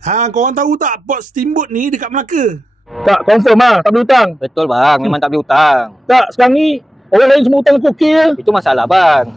Korang tahu tak pot steamboat ni dekat Melaka? Tak, confirm lah. Tak boleh hutang. Betul bang, memang tak boleh hutang. Tak, sekarang ni orang lain semua hutang aku okey je. Itu masalah bang.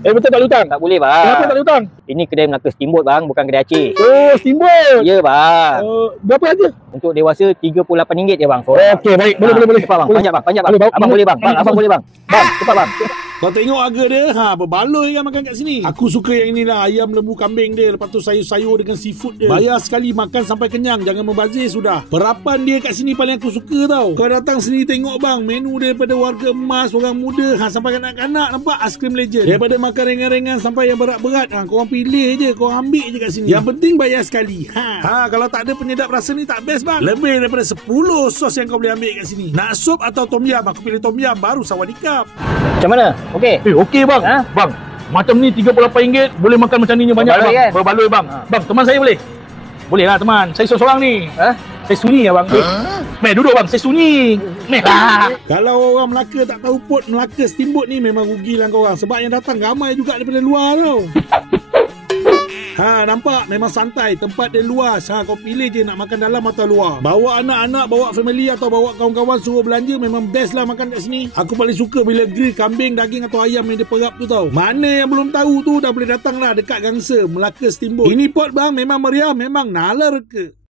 Betul tak boleh hutang? Tak boleh bang. Kenapa tak boleh hutang? Ini kedai Melaka Steamboat bang, bukan kedai Aceh. Oh, steamboat. Ya bang. Berapa harga? Untuk dewasa RM38 je bang. Okey, baik. Boleh. Cepat bang, panjat bang. Boleh, Abang boleh bang. Abang boleh bang. Bang, cepat bang. Kau tengok harga dia, berbaloi kan makan kat sini. Aku suka yang inilah, ayam lembu kambing dia. Lepas tu sayur-sayur dengan seafood dia. Bayar sekali makan sampai kenyang, jangan membazir sudah. Perapan dia kat sini paling aku suka tau. Kau datang sini tengok bang, menu daripada warga emas, orang muda, sampai kanak-kanak, nampak Aiskrim Legend. Daripada makan ringan-ringan sampai yang berat-berat, korang pilih je, korang ambil je kat sini. Yang penting bayar sekali. Kalau tak ada penyedap rasa ni tak best bang. Lebih daripada 10 sos yang kau boleh ambil kat sini. Nak sup atau tom yam? Aku pilih tom yam, baru sawadikap. Macam mana? Okey? Okey bang. Bang, macam ni RM38 boleh makan macam ni banyak berbaloi, bang. kan? Berbaloi bang. Bang, teman saya boleh? Boleh lah teman. Saya seorang ni. Saya sunyi lah bang. Meh, duduk bang. Saya sunyi. Meh. Kalau orang Melaka tak tahu pot Melaka Steamboat ni, memang rugilah korang. Sebab yang datang ramai juga daripada luar tau. Nampak? Memang santai. Tempat dia luas. Kau pilih je nak makan dalam atau luar. Bawa anak-anak, bawa family atau bawa kawan-kawan suruh belanja, memang best lah makan kat sini. Aku paling suka bila grill kambing, daging atau ayam yang dia perap tu tau. Mana yang belum tahu tu dah boleh datang lah dekat Gangsa Melaka Steamboat. Ini pot bang memang meriah, memang nalar ke.